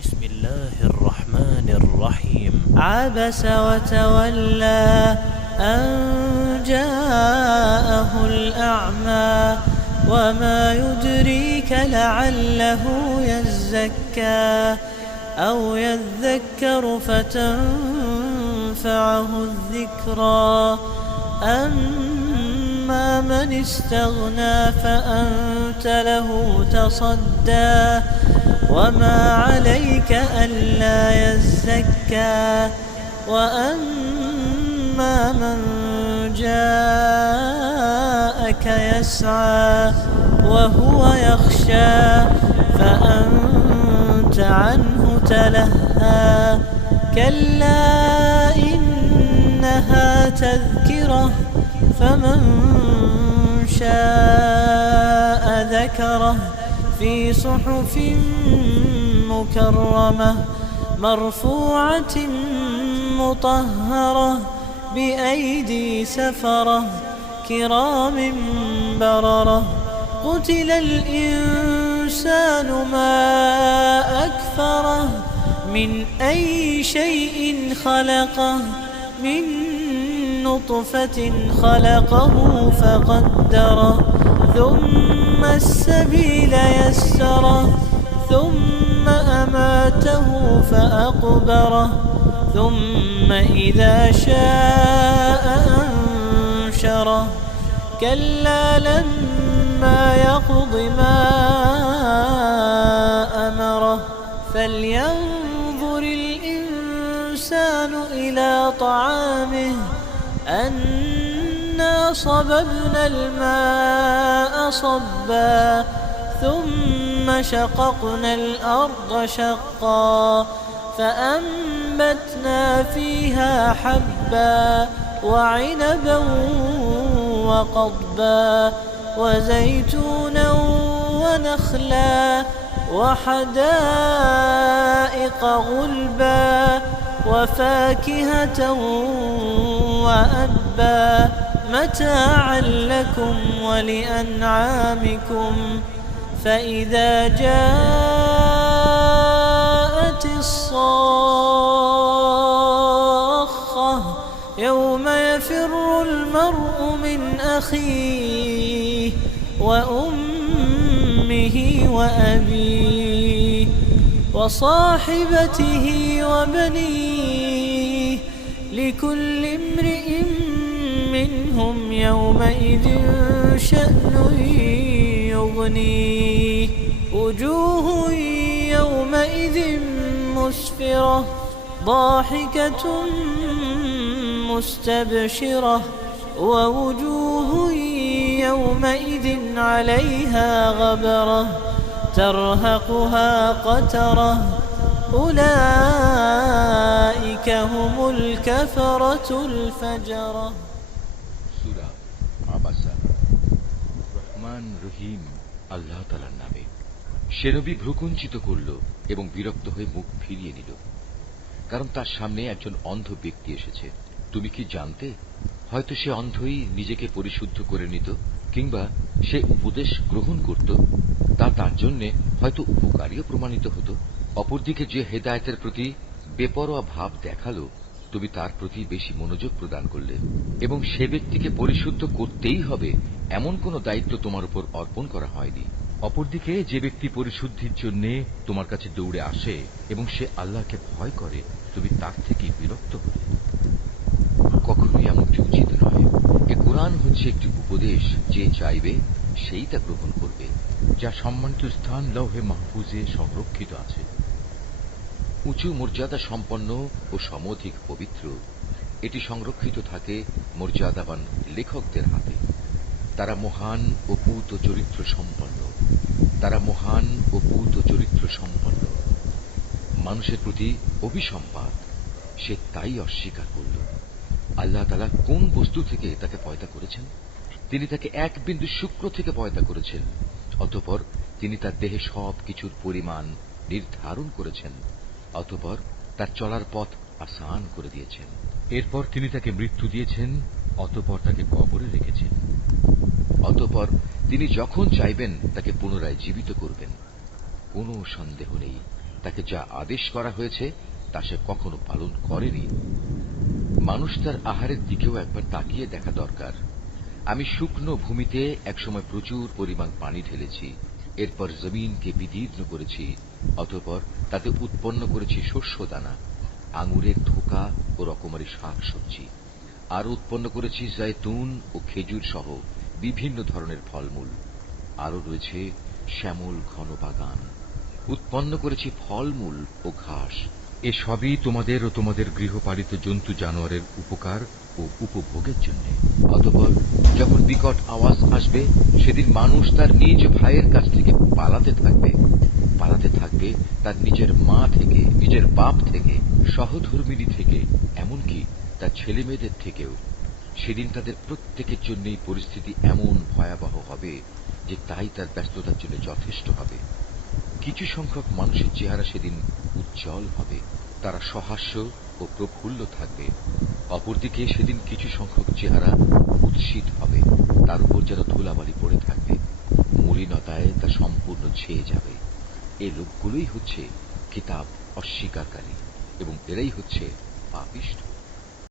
بسم الله الرحمن الرحيم. عبس وتولى أن جاءه الأعمى وما يدريك لعله يزكى. أو يذكر فتنفعه الذكرى. أما من استغنى فأنت له تصدى. وما عليك ألا يزكى وأما من جاءك يسعى وهو يخشى فأنت عنه تلهى كلا إنها تذكرة فمن شاء ذكره في صحف مكرمة مرفوعة مطهرة بأيدي سفرة كرام بررة قتل الإنسان ما أكفره من أي شيء خلقه من نطفة خلقه فقدره ثم السبيل يسره ثم أماته فأقبره ثم إذا شاء أنشره. كلا لما يقض ما أمره فلينظر الإنسان إلى طعامه أنا صببنا الماء صبا ثم شققنا الأرض شقا فأنبتنا فيها حبا وعنبا وقضبا وزيتونا ونخلا وحدائق غلبا وفاكهة وأبا متاعا لكم ولأنعامكم فإذا جاءت الصاخة يوم يفر المرء من أخيه وأمه وأبيه وصاحبته وبنيه لكل امرئ منهم يومئذ شأن يغنيه وجوه يومئذ مسفرة ضاحكة مستبشرة. ووجوه يومئذ عليها غبرة ترهقها قترة. أولئك هم الكفرة الفجرة. সুরা আবাসা। রহমান রহিম, আল্লাহ তালার নামে। সে নবী ভ্রুকুঞ্চিত করল এবং বিরক্ত হয়ে মুখ ফিরিয়ে নিল। কারণ তার সামনে একজন অন্ধ ব্যক্তি এসেছে। তুমি কি জানতে? হয়তো সে অন্ধই নিজেকে পরিশুদ্ধ করে নিত, কিংবা সে উপদেশ গ্রহণ করত। তা তার জন্য হয়তো উপকারীও প্রমাণিত হতো। অপরদিকে যে হেদায়তের প্রতি বেপরোয়া ভাব দেখাল তুমি তার প্রতি বেশি মনোযোগ প্রদান করলে এবং সে ব্যক্তিকে পরিশুদ্ধ করতেই হবে এমন কোন দায়িত্ব তোমার উপর অর্পণ করা হয়নি। অপরদিকে যে ব্যক্তি পরিশুদ্ধির জন্য তোমার কাছে দৌড়ে আসে এবং সে আল্লাহকে ভয় করে, তুমি তার থেকে বিরক্ত হলে। কখনোই এমনটি উচিত নয়। এ কোরআন হচ্ছে একটি উপদেশ যে চাইবে সেই তা গ্রহণ করবে, যা সম্মানিত স্থান লৌহে মাহফুজে সংরক্ষিত আছে। উঁচু মর্যাদা সম্পন্ন ও সমধিক পবিত্র। এটি সংরক্ষিত থাকে মর্যাদাবান লেখকদের হাতে। তারা মহান ও পূত চরিত্র সম্পন্ন। তারা মহান ও পূত চরিত্র সম্পন্ন। মানুষের প্রতি অভিসম্পাদ সে তাই অস্বীকার করল। আল্লাহ তালা কোন বস্তু থেকে তাকে পয়দা করেছেন? তিনি তাকে এক বিন্দু শুক্র থেকে পয়দা করেছেন। অতপর তিনি তার দেহে সব কিছুর পরিমাণ নির্ধারণ করেছেন। অতপর তার চলার পথ আসান করে দিয়েছেন। এরপর তিনি তাকে মৃত্যু দিয়েছেন অতপর তাকে কবরে রেখেছেন। অতপর তিনি যখন চাইবেন তাকে পুনরায় জীবিত করবেন। কোনো সন্দেহ নেই তাকে যা আদেশ করা হয়েছে তা সে কখনো পালন করেনি। মানুষ তার আহারের দিকেও একবার তাকিয়ে দেখা দরকার। আমি শুকনো ভূমিতে একসময় প্রচুর পরিমাণ পানি ঢেলেছি। এরপর জমিনকে বিদীর্ণ করেছি, অতঃপর তাতে উৎপন্ন করেছি শস্য দানা আঙুরের থোকা ও রকমারি শাক সবজি আর উৎপন্ন করেছি জয়তুন ও খেজুর সহ বিভিন্ন ধরনের ফলমূল। আরও রয়েছে শ্যামল ঘন বাগান। উৎপন্ন করেছি ফলমূল ও ঘাস। এসবই তোমাদের ও তোমাদের গৃহপালিত জন্তু জানোয়ারের উপকার ও উপভোগের জন্য। অতঃপর যখন বিকট আওয়াজ আসবে, সেদিন মানুষ তার নিজ ভাইয়ের কাছ থেকে পালাতে থাকবে। পালাতে থাকবে তার নিজের মা থেকে, নিজের বাপ থেকে সহধর্মিনী থেকে, এমনকি তার ছেলে মেয়েদের থেকেও। সেদিন তাদের প্রত্যেকের জন্যই পরিস্থিতি এমন ভয়াবহ হবে যে তাই তার ব্যস্ততার জন্য যথেষ্ট হবে। কিছু সংখ্যক মানুষের চেহারা সেদিন উজ্জ্বল হবে, তারা সহাস্য ও প্রফুল্ল থাকবে। অপরদিকে সেদিন কিছু সংখ্যক চেহারা উৎসিত হবে, তার উপর যেন ধুলাবালি পড়ে থাকবে। মলিনতায় তা সম্পূর্ণ ছেয়ে যাবে। এই লোকগুলোই হচ্ছে কিতাব অস্বীকারী এবং এরাই হচ্ছে পাপিষ্ঠ